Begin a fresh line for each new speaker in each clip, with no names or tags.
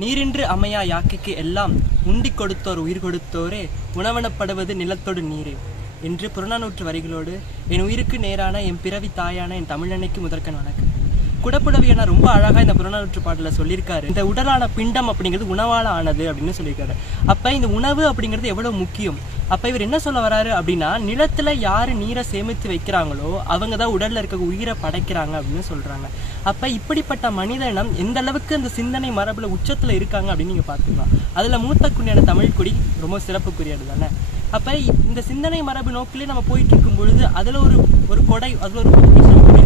நீரின்று அமையா யாக்கைக்கு எல்லாம் உண்டி கொடுத்தோர் உயிர் கொடுத்தோரே உணவனப்படுவது நிலத்தோடு நீரே. என்று புறநானூற்று வரிகளோடு என் உயிருக்கு நேரான என் பிறவி தாயான என் தமிழன்னைக்கு முதற்கன் வணக்கம். குடப்புடவியனா ரொம்ப அழகா இந்த புறநானூற்று பாடல சொல்லியிருக்காரு. இந்த உடலான பிண்டம் அப்படிங்கிறது உணவால ஆனது அப்படின்னு சொல்லியிருக்காரு. அப்ப இந்த உணவு அப்படிங்கிறது எவ்வளவு முக்கியம்? அப்ப இவர் என்ன சொல்ல வராரு அப்படின்னா நிலத்துல யாரு நீரை சேமித்து வைக்கிறாங்களோ அவங்க தான் உடல்ல இருக்க உயிரை படைக்கிறாங்க அப்படின்னு சொல்றாங்க. அப்ப இப்படிப்பட்ட மனிதனம் எந்த அளவுக்கு அந்த சிந்தனை மரபுல உச்சத்துல இருக்காங்க அப்படின்னு நீங்க பாத்துக்கலாம் அதுல மூத்த குடியான தமிழ் குடி ரொம்ப சிறப்புக்குரியது தானே? அப்ப இ- இந்த சிந்தனை மரபு நோக்கிலே நம்ம போயிட்டு இருக்கும் பொழுது அதுல ஒரு ஒரு கொடை அதுல ஒரு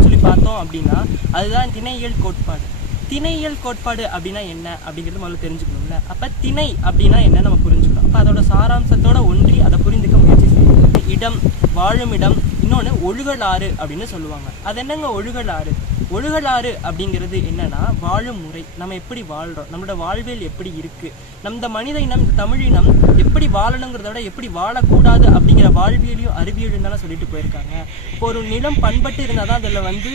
அப்படின்னு சொல்லி பார்த்தோம் அப்படின்னா அதுதான் திணையியல் கோட்பாடு. திணையியல் கோட்பாடு அப்படின்னா என்ன? அப்படிங்கிறது முதல்ல தெரிஞ்சுக்கணும்ல. அப்போ திணை அப்படின்னா என்ன? நம்ம புரிஞ்சுக்கணும். அப்போ அதோட சாராம்சத்தோட ஒன்றி அதை புரிந்துக்க முயற்சி செய்யணும். இடம் வாழும் இடம் இன்னொன்று ஒழுகலாறு அப்படின்னு சொல்லுவாங்க. அது என்னங்க ஒழுகலாறு? ஒழுகலாறு அப்படிங்கிறது என்னன்னா வாழும் முறை. நம்ம எப்படி வாழ்றோம்? நம்மளோட வாழ்வியல் எப்படி இருக்கு? நம்ம மனித இனம் தமிழினம் தமிழ் இனம் எப்படி வாழணுங்கிறத விட எப்படி வாழக்கூடாது அப்படிங்கிற வாழ்வியலையும் அறிவியலும் தானே சொல்லிட்டு போயிருக்காங்க. இப்போ ஒரு நிலம் பண்பட்டு இருந்தால் தான் அதில் வந்து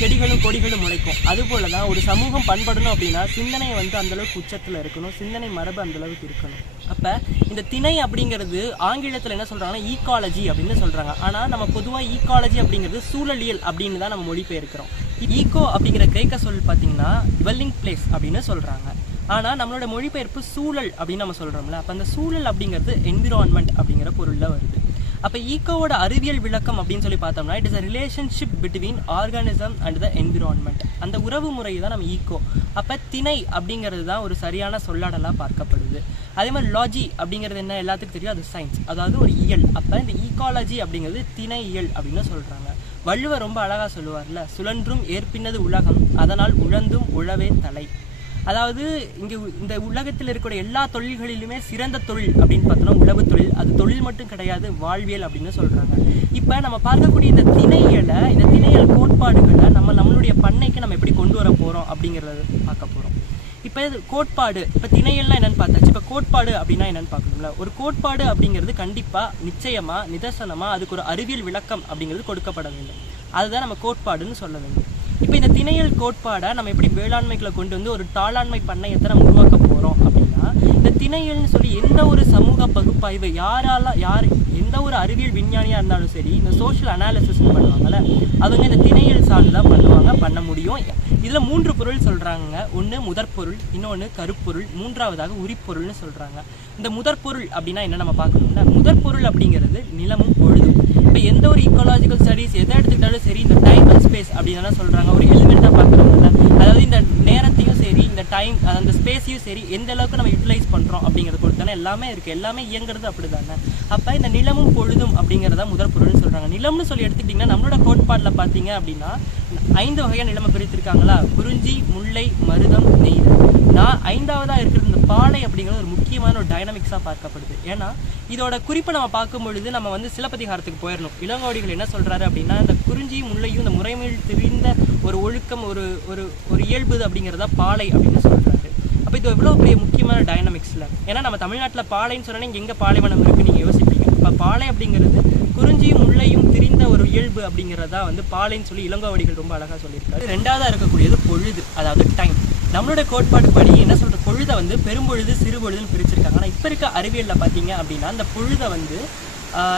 செடிகளும் கொடிகளும் முளைக்கும். அதுபோல தான் ஒரு சமூகம் பண்படணும் அப்படின்னா சிந்தனை வந்து அந்த அளவுக்கு உச்சத்தில் இருக்கணும். சிந்தனை மரபு அந்தளவுக்கு இருக்கணும். அப்போ இந்த திணை அப்படிங்கிறது ஆங்கிலத்தில் என்ன சொல்கிறாங்கன்னா ஈகாலஜி அப்படின்னு சொல்கிறாங்க ஆனால் நம்ம பொதுவாக ஈகாலஜி அப்படிங்கிறது சூழலியல் அப்படின்னு தான் நம்ம மொழிபெயர்க்கிறோம். ஈகோ அப்படிங்கிற கிரேக்க சொல் பார்த்தீங்கன்னா டுவெல்லிங் பிளேஸ் அப்படின்னு சொல்கிறாங்க ஆனால் நம்மளோட மொழிபெயர்ப்பு சூழல் அப்படின்னு நம்ம சொல்கிறோம்ல அப்போ அந்த சூழல் அப்படிங்கிறது என்விரான்மெண்ட் அப்படிங்கிற பொருளில் வருது. அப்போ ஈகோவோட அறிவியல் விளக்கம் அப்படின்னு சொல்லி பார்த்தோம்னா it is a relationship between organism and the environment அந்த உறவு முறை தான் நம்ம ஈகோ. அப்போ திணை அப்படிங்கிறது தான் ஒரு சரியான சொல்லாடலாக பார்க்கப்படுது. அதே மாதிரி லாஜி அப்படிங்கிறது என்ன எல்லாத்துக்கும் தெரியும்? அது சயின்ஸ் அதாவது ஒரு இயல். அப்போ இந்த ஈகாலஜி அப்படிங்கிறது திணை இயல் அப்படின்னு சொல்கிறாங்க வள்ளுவர் ரொம்ப அழகாக சொல்லுவார்ல சுழன்றும் ஏற்பின்னது உலகம் அதனால் உழந்தும் உழவே தலை. அதாவது இங்கே உ- இந்த உலகத்தில் இருக்கக்கூடிய எல்லா தொழில்களிலுமே சிறந்த தொழில் அப்படின்னு பார்த்தோம்னா உழவு தொழில். அது தொழில் மட்டும் கிடையாது வாழ்வியல் அப்படின்னு சொல்கிறாங்க இப்போ நம்ம பார்க்கக்கூடிய இந்த திணையலை இந்த திணையல் கோட்பாடுகளை நம்ம நம்மளுடைய பண்ணைக்கு நம்ம எப்படி கொண்டு வர போகிறோம் அப்படிங்கிறத பார்க்க போகிறோம் இப்போ இது கோட்பாடு. இப்போ திணையெல்லாம் என்னென்னு பார்த்தாச்சு கோட்பாடு அப்படின்னா என்னன்னு பார்க்கணும்ல. ஒரு கோட்பாடு அப்படிங்கிறது கண்டிப்பா நிச்சயமா நிதர்சனமா அதுக்கு ஒரு அறிவியல் விளக்கம் அப்படிங்கிறது கொடுக்கப்பட வேண்டும். அதுதான் நம்ம கோட்பாடுன்னு சொல்ல வேண்டும். இப்போ இந்த திணையல் கோட்பாடை நம்ம எப்படி வேளாண்மைகளை கொண்டு வந்து ஒரு தாளாண்மை பண்ணையத்தை நம்ம உருவாக்க போறோம் அப்படின்னா இந்த திணையல்னு சொல்லி எந்த ஒரு பகுப்பாய்வு யாரால யார் எந்த ஒரு அறிவியல் விஞ்ஞானியாக இருந்தாலும் சரி இந்த சோஷியல் அனாலிசிஸ் பண்ணுவாங்கள்ல அவங்க இந்த திணையல் சார்ந்து தான் பண்ணுவாங்க பண்ண முடியும். இதில் மூன்று பொருள் சொல்கிறாங்க ஒன்று முதற்பொருள் இன்னொன்று கருப்பொருள் மூன்றாவதாக உரிப்பொருள்னு சொல்கிறாங்க இந்த முதற்பொருள் அப்படின்னா என்ன நம்ம பார்க்கணும்னா முதற்பொருள் அப்படிங்கிறது நிலமும் பொழுதும். இப்போ எந்த ஒரு இக்கோலாஜிக்கல் ஸ்டடீஸ் எதை எடுத்துக்கிட்டாலும் சரி இந்த டைம் அண்ட் ஸ்பேஸ் அப்படின்னு சொல்கிறாங்க ஒரு எலிமெண்ட்டாக பார்க்குறோம்ல. அதாவது இந்த நேரத்தையும் சரி டைம் அந்த ஸ்பேஸையும் சரி எந்த அளவுக்கு நம்ம யூட்டிலைஸ் பண்ணுறோம் அப்படிங்கிறத பொறுத்து தானே எல்லாமே இருக்குது எல்லாமே இயங்குறது அப்படிதானே. அப்போ இந்த நிலமும் பொழுதும் அப்படிங்கிறத முதற் பொருள்னு சொல்கிறாங்க நிலம்னு சொல்லி எடுத்துக்கிட்டிங்கன்னா நம்மளோட கோட்பாட்டில் பார்த்தீங்க அப்படின்னா ஐந்து வகையான நிலமை பிரித்திருக்காங்களா? குறிஞ்சி முல்லை மருதம் நெய்தல். நான் ஐந்தாவதாக இருக்கிற இந்த பாலை அப்படிங்கிறது ஒரு முக்கியமான ஒரு டைனமிக்ஸாக பார்க்கப்படுது. ஏன்னா இதோட குறிப்பை நம்ம பார்க்கும் பொழுது நம்ம வந்து சிலப்பதிகாரத்துக்கு போயிடணும் இளங்கோடிகள் என்ன சொல்றாரு அப்படின்னா இந்த குறிஞ்சியும் முல்லையும் இந்த முறைமையில் தெரிந்த ஒரு ஒழுக்கம் ஒரு ஒரு ஒரு இயல்பு அப்படிங்கிறதா பாலை அப்படின்னு சொல்றாரு. அப்போ இது எவ்வளோ பெரிய முக்கியமான டைனமிக்ஸில் ஏன்னா நம்ம தமிழ்நாட்டில் பாலைன்னு சொன்னால் இங்கே எங்கே பாலைவனம் இருக்குன்னு நீங்கள் யோசிச்சு இப்போ பாலை அப்படிங்கிறது குறிஞ்சியும் முள்ளையும் திரிந்த ஒரு இயல்பு அப்படிங்கிறதா வந்து பாலைன்னு சொல்லி இளங்கோவடிகள் ரொம்ப அழகாக சொல்லியிருக்காரு ரெண்டாவதாக இருக்கக்கூடியது பொழுது அதாவது டைம் நம்மளோட கோட்பாடு படி என்ன சொல்கிற பொழுதை வந்து பெரும்பொழுது சிறுபொழுதுன்னு பிரிச்சிருக்காங்க. ஆனால் இப்போ இருக்க அறிவியலில் பார்த்தீங்க அப்படின்னா அந்த பொழுதை வந்து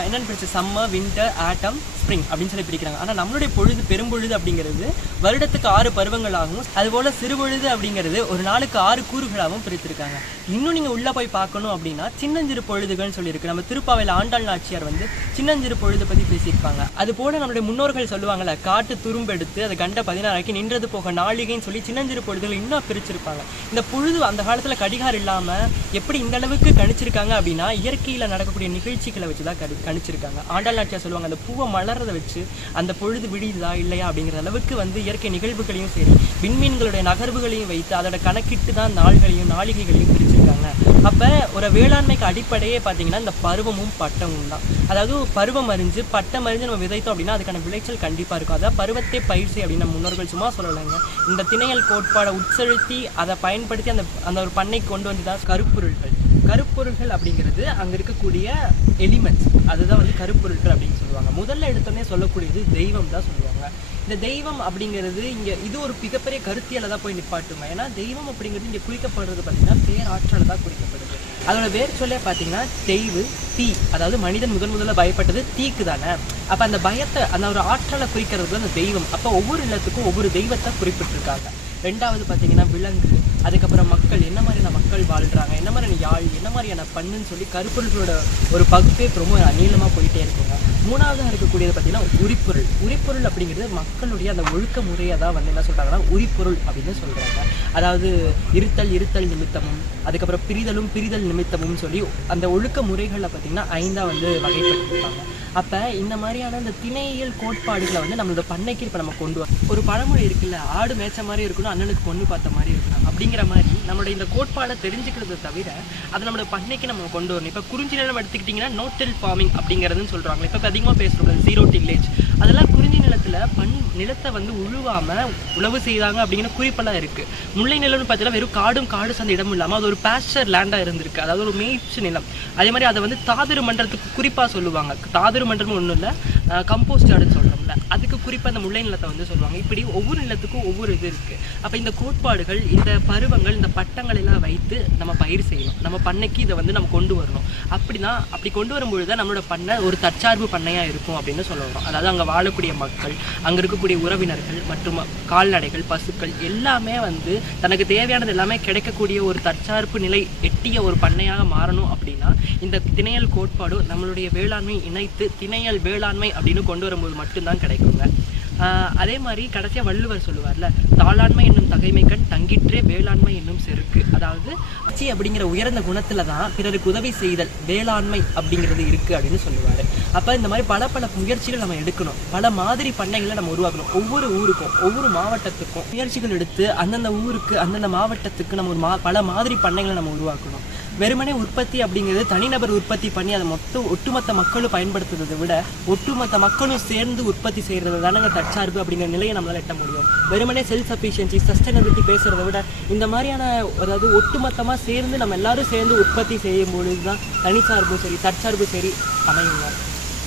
என்னென்னு பிரிச்சு சம்மர் வின்டர் ஆட்டம் ஸ்ப்ரிங் அப்படின்னு சொல்லி பிரிக்கிறாங்க. ஆனால் நம்மளுடைய பொழுது பெரும்பொழுது அப்படிங்கிறது வருடத்துக்கு ஆறு பருவங்களாகவும் அதுபோல் சிறுபொழுது அப்படிங்கிறது ஒரு நாளுக்கு ஆறு கூறுகளாகவும் பிரித்திருக்காங்க. இன்னும் நீங்கள் உள்ளே போய் பார்க்கணும் அப்படின்னா சின்னஞ்சிறு பொழுதுகள்னு சொல்லியிருக்கு. நம்ம திருப்பாவையில் ஆண்டாள் நாச்சியார் வந்து சின்னஞ்சிறு பொழுது பற்றி பேசியிருப்பாங்க. அது போல நம்மளுடைய முன்னோர்கள் சொல்லுவாங்கல்ல காட்டு துரும்பெடுத்து அதை கண்ட பதினாறாக்கி நின்றது போக நாளிகைன்னு சொல்லி சின்னஞ்சிறு பொழுதுகள் இன்னும் பிரிச்சிருப்பாங்க. இந்த பொழுது அந்த காலத்தில் கடிகாரம் இல்லாமல் எப்படி இந்த அளவுக்கு கணிச்சிருக்காங்க அப்படின்னா இயற்கையில் நடக்கக்கூடிய நிகழ்ச்சிகளை வச்சு தான் கணி கணிச்சிருக்காங்க. ஆண்டாள் நாச்சியார் சொல்லுவாங்க அந்த பூவை மலர்றதை வச்சு அந்த பொழுது விடியுதா இல்லையா? அப்படிங்கிற அளவுக்கு வந்து இயற்கை நிகழ்வுகளையும் சரி விண்மீன்களுடைய நகர்வுகளையும் வைத்து அதோட கணக்கிட்டு தான் நாள்களையும் நாளிகைகளையும் பிரிச்சிருக்காங்க. அப்ப ஒரு வேளாண்மைக்கு அடிப்படையே பார்த்தீங்கன்னா இந்த பருவமும் பட்டமும் தான். அதாவது பருவம் அறிஞ்சு பட்டம் அறிஞ்சு நம்ம விதைத்தோம் அப்படின்னா அதுக்கான விளைச்சல் கண்டிப்பா இருக்கும். அதான் பருவத்தை பயிற்சி அப்படின்னு நம்ம முன்னோர்கள் சும்மா சொல்லலைங்க. இந்த திணையல் கோட்பாடை உட்செலுத்தி அதை பயன்படுத்தி அந்த அந்த ஒரு பண்ணை கொண்டு வந்து தான் கருப்பொருள்கள். கருப்பொருள்கள் அப்படிங்கிறது அங்க இருக்கக்கூடிய எலிமெண்ட்ஸ் அதுதான் வந்து கருப்பொருட்கள் அப்படின்னு சொல்லுவாங்க. முதல்ல எடுத்தோடனே சொல்லக்கூடியது தெய்வம் தான் சொல்லுவாங்க. இந்த தெய்வம் அப்படிங்கிறது இங்க இது ஒரு மிகப்பெரிய கருத்தியல தான் போய் நிப்பாட்டுங்க ஏன்னா தெய்வம் அப்படிங்கிறது இங்க குறிக்கப்படுறது பார்த்தீங்கன்னா பேராற்றல் தான் குறிக்கப்படுது. அதோட வேர் சொல்லே பார்த்தீங்கன்னா தெய்வு தீ. அதாவது மனிதன் முதன் முதல்ல பயப்பட்டது தீக்கு தானே. அப்ப அந்த பயத்தை அந்த ஒரு ஆற்றலை குறிக்கிறது அந்த தெய்வம். அப்போ ஒவ்வொரு இல்லத்துக்கும் ஒவ்வொரு தெய்வத்தை குறிப்பிட்டிருக்காங்க. ரெண்டாவது பார்த்தீங்கன்னா விலங்கு அதுக்கப்புறம் மக்கள் என்ன மாதிரியான மக்கள் வாழ்கிறாங்க என்ன மாதிரியான யாழ் என்ன மாதிரியான பண்ணுன்னு சொல்லி கருப்பொருள்களோட ஒரு பகுப்பே ரொம்ப நீளமாக போயிட்டே இருக்குங்க. மூணாவதாக இருக்கக்கூடியது பார்த்தீங்கன்னா உரிப்பொருள். உரிப்பொருள் அப்படிங்கிறது மக்களுடைய அந்த ஒழுக்க முறையை தான் வந்து என்ன சொல்கிறாங்கன்னா உரிப்பொருள் அப்படின்னு சொல்கிறாங்க அதாவது இருத்தல் இருத்தல் நிமித்தமும் அதுக்கப்புறம் பிரிதலும் பிரிதல் நிமித்தமும் சொல்லி அந்த ஒழுக்க முறைகளில் பார்த்தீங்கன்னா ஐந்தாக வந்து வகைப்படுத்திருக்காங்க அப்ப இந்த மாதிரியான இந்த திணையியல் கோட்பாடுகளை வந்து நம்மளோட பண்ணைக்கு இப்போ நம்ம கொண்டு வரோம். ஒரு பழமொழி இருக்குல்ல ஆடு மேய்ச்ச மாதிரி இருக்கணும் அண்ணனுக்கு பொண்ணு பார்த்த மாதிரி இருக்கணும். அப்படிங்கிற மாதிரி நம்மளுடைய இந்த கோட்பாடை தெரிஞ்சுக்கிறத தவிர அதை நம்மளோட பண்ணைக்கு நம்ம கொண்டு வரணும். இப்போ குறிஞ்சி நிலம் எடுத்துக்கிட்டிங்கன்னா நோட்டல் ஃபார்மிங் அப்படிங்கிறதுன்னு சொல்றாங்க இப்போ அதிகமாக பேசுகிறோம் ஜீரோ டில்லேஜ் அதெல்லாம் குறிஞ்சி நிலத்துல பண் நிலத்தை வந்து உழுவாம உழவு செய்தாங்க அப்படிங்கிற குறிப்பெல்லாம் இருக்கு. முல்லை நிலம்னு பார்த்தீங்கன்னா வெறும் காடும் காடு சார்ந்த இடமும் இல்லாம அது ஒரு பேஸ்டர் லேண்டா இருந்திருக்கு. அதாவது ஒரு மேய்ச்சி நிலம். அதே மாதிரி அதை வந்து தாதிரு மன்றத்துக்கு குறிப்பா சொல்லுவாங்க. தாதிரு மன்றம் ஒன்றும் இல்லை. கம்போஸ்ட் யார்டுன்னு நிலத்தில் அதுக்கு குறிப்பாக அந்த முல்லை நிலத்தை வந்து சொல்லுவாங்க. இப்படி ஒவ்வொரு நிலத்துக்கும் ஒவ்வொரு இது இருக்குது அப்போ இந்த கோட்பாடுகள் இந்த பருவங்கள் இந்த பட்டங்கள் எல்லாம் வைத்து நம்ம பயிர் செய்யணும். நம்ம பண்ணைக்கு இதை வந்து நம்ம கொண்டு வரணும். அப்படின்னா அப்படி கொண்டு வரும்பொழுது தான் நம்மளோட பண்ணை ஒரு தற்சார்பு பண்ணையாக இருக்கும் அப்படின்னு சொல்லணும். அதாவது அங்கே வாழக்கூடிய மக்கள் அங்கே இருக்கக்கூடிய உறவினர்கள் மற்றும் கால்நடைகள் பசுக்கள் எல்லாமே வந்து தனக்கு தேவையானது எல்லாமே கிடைக்கக்கூடிய ஒரு தற்சார்பு நிலை எட்டிய ஒரு பண்ணையாக மாறணும் அப்படின்னா இந்த திணையல் கோட்பாடு நம்மளுடைய வேளாண்மை இணைத்து திணையல் வேளாண்மை அப்படின்னு கொண்டு வரும்போது மட்டும்தான் கிடைக்குங்க. அதே மாதிரி கடைசியாக வள்ளுவர் சொல்லுவார்ல தாளாண்மை என்னும் தகைமைக்கண் தங்கிற்றே வேளாண்மை என்னும் செருக்கு. அதாவது அச்சி அப்படிங்கிற உயர்ந்த குணத்தில் தான் பிறருக்கு உதவி செய்தல் வேளாண்மை அப்படிங்கிறது இருக்குது அப்படின்னு சொல்லுவார். அப்போ இந்த மாதிரி பல பல முயற்சிகள் நம்ம எடுக்கணும். பல மாதிரி பண்ணைகளை நம்ம உருவாக்கணும். ஒவ்வொரு ஊருக்கும் ஒவ்வொரு மாவட்டத்துக்கும் முயற்சிகள் எடுத்து அந்தந்த ஊருக்கு அந்தந்த மாவட்டத்துக்கு நம்ம ஒரு மா பல மாதிரி பண்ணைகளை நம்ம உருவாக்கணும். வெறுமனே உற்பத்தி அப்படிங்கிறது தனிநபர் உற்பத்தி பண்ணி அதை மொத்தம் ஒட்டுமொத்த மக்களும் பயன்படுத்துறதை விட ஒட்டுமொத்த மக்களும் சேர்ந்து உற்பத்தி செய்கிறது தானங்க தற்சார்பு அப்படிங்கிற நிலையை நம்மளால் எட்ட முடியும். வெறுமனே செல்ஃப் சஃபிஷியன்சி சஸ்டைனபிலிட்டி பேசுகிறத விட இந்த மாதிரியான அதாவது ஒட்டுமொத்தமாக சேர்ந்து நம்ம எல்லாரும் சேர்ந்து உற்பத்தி செய்யும் பொழுது தான் தனிச்சார்பும் சரி தற்சார்பும் சரி அமையுங்க.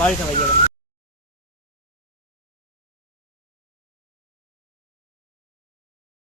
வாழ்க வையகம்